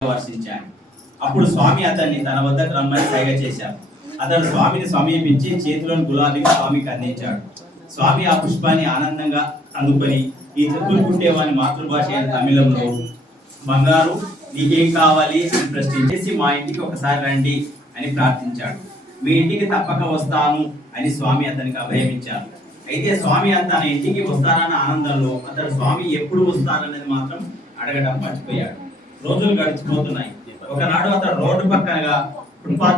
వర్షించాడు అప్పుడు స్వామి అతన్ని తన వద్దకు రమ్మని సైగ చేశాడు అతడు స్వామిని సమీపించి చేతిలోని గులాబీని స్వామికి అందించాడు. స్వామి ఆ పుష్పాన్ని ఆనందంగా అందుకొని ఈ చెప్పులు కుట్టేవాని మాతృభాష అయిన తమిళంలో బంగారు నీకేం కావాలి అని ప్రశ్నించేసి మా ఇంటికి ఒకసారి రండి అని ప్రార్థించాడు. మీ ఇంటికి తప్పక వస్తాను అని స్వామి అతనికి అభయమిచ్చారు. అయితే స్వామి తన ఇంటికి వస్తానన్న ఆనందంలో అతడు స్వామి ఎప్పుడు వస్తారనేది మాత్రం అడగడం మర్చిపోయాడు. రోజులు గడిచిపోతున్నాయి. ఒకనాడు అతడు రోడ్డు పక్కనగా ఫుట్పాత్